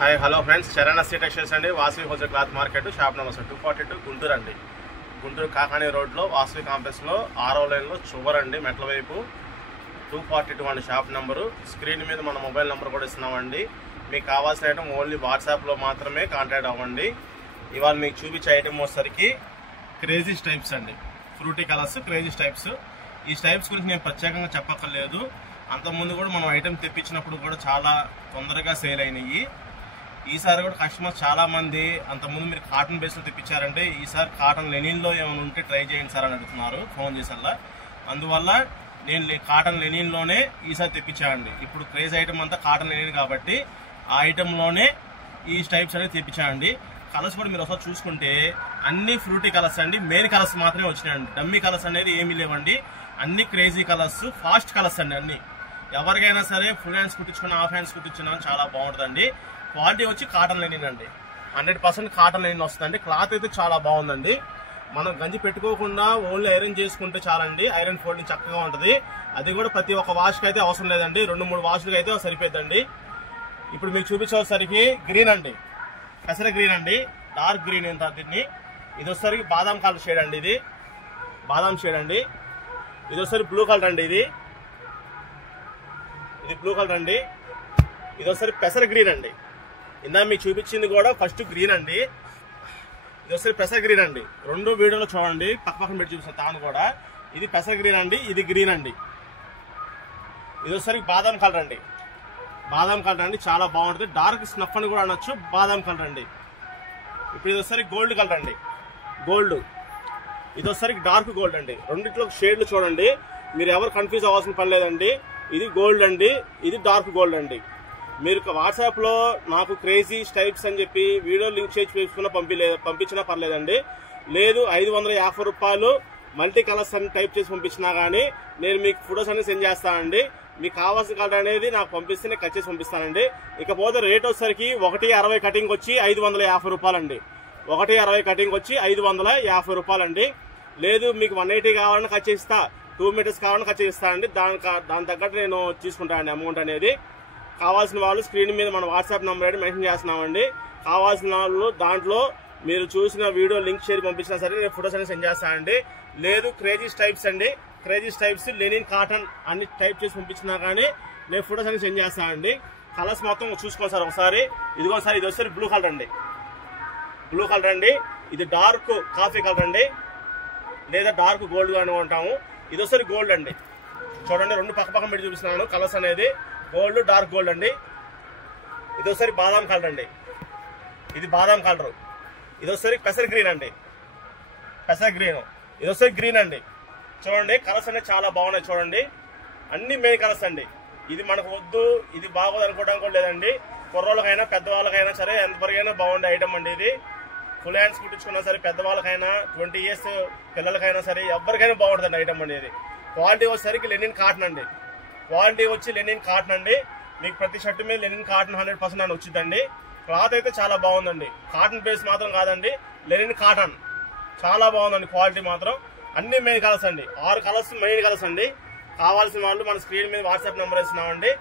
Hi hello friends, Charan SC textiles అండి. Vasavi wholesale cloth market, shop number 242 Guntur అండి. గుంటూరు కాకానీ రోడ్లో వాసవి కాంప్లెక్స్లో 6వ లైన్లో చివరి అండి, మెట్ల వైపు 242 అండి షాప్ నెంబరు. స్క్రీన్ మీద మన మొబైల్ నెంబర్ కూడా ఇస్తున్నామండి. మీకు కావాల్సిన ఐటమ్ ఓన్లీ వాట్సాప్లో మాత్రమే కాంటాక్ట్ అవ్వండి. ఇవాళ మీకు చూపించే ఐటమ్ వచ్చేసరికి క్రేజీ స్టైప్స్ అండి, ఫ్రూటీ కలర్స్ క్రేజీ స్టైప్స్. ఈ స్టైప్స్ గురించి నేను ప్రత్యేకంగా చెప్పక్కర్లేదు. అంతకుముందు కూడా మనం ఐటమ్ తెప్పించినప్పుడు కూడా చాలా తొందరగా సేల్ అయినాయి. ఈసారి కూడా కస్టమర్స్ చాలా మంది అంతకుముందు మీరు కాటన్ బేస్లో తెప్పించారంటే ఈసారి కాటన్ లెనిన్లో ఏమైనా ఉంటే ట్రై చేయండి సార్ అని అడుగుతున్నారు ఫోన్ చేసేలా. అందువల్ల నేను కాటన్ లెనిన్లోనే ఈసారి తెప్పించానండి. ఇప్పుడు క్రేజ్ ఐటమ్ అంతా కాటన్ లెనిన్ కాబట్టి ఆ ఐటెంలోనే ఈ స్టైప్స్ అనేది తెప్పించానండి. కలర్స్ కూడా మీరు ఒకసారి చూసుకుంటే అన్ని ఫ్రూటీ కలర్స్ అండి, మెయిన్ కలర్స్ మాత్రమే వచ్చినాయండి. డమ్మీ కలర్స్ అనేది ఏమీ లేవండి. అన్ని క్రేజీ కలర్స్, ఫాస్ట్ కలర్స్ అండి. అన్ని ఎవరికైనా సరే ఫుల్ హ్యాండ్స్ కుట్టించుకున్నా హాఫ్ హ్యాండ్స్ కుట్టించుకున్నా చాలా బాగుంటుందండి. క్వాలిటీ వచ్చి కాటన్ లెనిన్ అండి, 100% కాటన్ లెనిన్ వస్తుందండి. క్లాత్ అయితే చాలా బాగుందండి. మనం గంజి పెట్టుకోకుండా ఓన్లీ ఐరన్ చేసుకుంటే చాలండి. ఐరన్ ఫోల్డింగ్ చక్కగా ఉంటుంది. అది కూడా ప్రతి ఒక్క వాష్కి అయితే అవసరం లేదండి, 2-3 వాష్లకి అయితే సరిపోద్దండి. ఇప్పుడు మీకు చూపించేసరికి గ్రీన్ అండి, పెసర గ్రీన్ అండి, డార్క్ గ్రీన్ ఎంత దీన్ని. ఇది వచ్చేసరికి బాదాం కలర్ షేడ్ అండి, ఇది బాదాం షేడ్ అండి. ఇది వచ్చేసరికి బ్లూ కలర్ అండి, ఇది బ్లూ కలర్ అండి. ఇది వచ్చేసరికి పెసర గ్రీన్ అండి. ఇందా మీకు చూపించింది కూడా ఫస్ట్ గ్రీన్ అండి. ఇది వచ్చేసరికి పెసర గ్రీన్ అండి. రెండు వీడియోలో చూడండి, పక్కన పెట్టి చూపిస్తాను తాను కూడా. ఇది పెసర గ్రీన్ అండి, ఇది గ్రీన్ అండి. ఇది వచ్చేసరికి బాదాం కలర్ అండి, బాదాం కలర్ అండి, చాలా బాగుంటుంది. డార్క్ స్నఫ్ అని కూడా అనొచ్చు, బాదాం కలర్ అండి. ఇప్పుడు ఇది వచ్చేసరికి గోల్డ్ కలర్ అండి, గోల్డ్. ఇది వచ్చేసరికి డార్క్ గోల్డ్ అండి. రెండిట్లో షేడ్లు చూడండి, మీరు ఎవరు కన్ఫ్యూజ్ అవ్వాల్సిన పని లేదండి. ఇది గోల్డ్ అండి, ఇది డార్క్ గోల్డ్ అండి. మీరు వాట్సాప్లో నాకు క్రేజీ స్టైప్స్ అని చెప్పి వీడియో లింక్ చేసి చేసుకున్నా పంపించినా పర్లేదండి. లేదు 550 రూపాయలు మల్టీ కలర్స్ అని టైప్ చేసి పంపించినా కానీ నేను మీకు ఫొటోస్ అన్ని సెండ్ చేస్తానండి. మీకు కావాల్సిన కలర్ అనేది నాకు పంపిస్తే నేను కట్ చేసి పంపిస్తానండి. ఇకపోతే రేట్ వచ్చేసరికి 160 కటింగ్ వచ్చి 550 రూపాయలండి. 160 కటింగ్ వచ్చి 550 రూపాయలండి. లేదు మీకు 180 కావాలని కట్ చేస్తా, 2 మీటర్స్ కావాలని కట్ చేస్తానండి. దాని తగ్గట్టు నేను తీసుకుంటానండి అమౌంట్ అనేది. కావాల్సిన వాళ్ళు స్క్రీన్ మీద మన వాట్సాప్ నెంబర్ అయితే మెన్షన్ చేస్తున్నామండి. కావాల్సిన వాళ్ళు దాంట్లో మీరు చూసిన వీడియో లింక్ షేర్ పంపించినా సరే నేను ఫొటోస్ అనేది సెండ్ చేస్తానండి. లేదు క్రేజీ స్టైప్స్ అండి, క్రేజీ స్టైప్స్ లెనిన్ కాటన్ అన్ని టైప్ చేసి పంపించినా కానీ నేను ఫొటోస్ అనేది సెండ్ చేస్తానండి. కలర్స్ మొత్తం చూసుకోండి సార్ ఒకసారి. ఇదిగో సార్, ఇది వచ్చేసరికి బ్లూ కలర్ అండి, బ్లూ కలర్ అండి. ఇది డార్క్ కాఫీ కలర్ అండి, లేదా డార్క్ గోల్డ్ గా ఉంటాము. ఇది వచ్చేసరికి గోల్డ్ అండి. చూడండి, రెండు పక్కన పెట్టి చూపిస్తున్నాను కలర్స్ అనేది. గోల్డ్, డార్క్ గోల్డ్ అండి. ఇది వచ్చేసరికి బాదాం కలర్ అండి, ఇది బాదాం కలర్. ఇది వచ్చేసరికి పెసర గ్రీన్ అండి, పెసర గ్రీన్. ఇది వచ్చేసరికి గ్రీన్ అండి. చూడండి కలర్స్ అనేది చాలా బాగున్నాయి. చూడండి అన్ని మెయిన్ కలర్స్ అండి. ఇది మనకు వద్దు, ఇది బాగోదు అనుకోవడానికి కూడా లేదండి. కుర్రోళ్ళకైనా పెద్దవాళ్ళకైనా సరే ఎంతవరకైనా బాగుండే ఐటమ్ అండి. ఇది ఫుల్ హ్యాండ్స్ కుట్టించుకున్నా సరే పెద్దవాళ్ళకైనా 20 ఇయర్స్ పిల్లలకైనా సరే ఎవరికైనా బాగుంటుంది ఐటమ్ అనేది. క్వాలిటీ వచ్చేసరికి లెనిన్ కాటన్ అండి, క్వాలిటీ వచ్చి లెనిన్ కాటన్ అండి. మీకు ప్రతి షర్ట్ మీద లెనిన్ కాటన్ 100% అని వచ్చిందండి. క్లాత్ అయితే చాలా బాగుందండి. కాటన్ బేస్ మాత్రం కాదండి, లెనిన్ కాటన్ చాలా బాగుందండి. క్వాలిటీ మాత్రం అన్ని మెయిన్ కలర్స్ అండి, 6 కలర్స్ మెయిన్ కలర్స్ అండి. కావాల్సిన వాళ్ళు మన స్క్రీన్ మీద వాట్సాప్ నెంబర్ ఇస్తున్నామండి.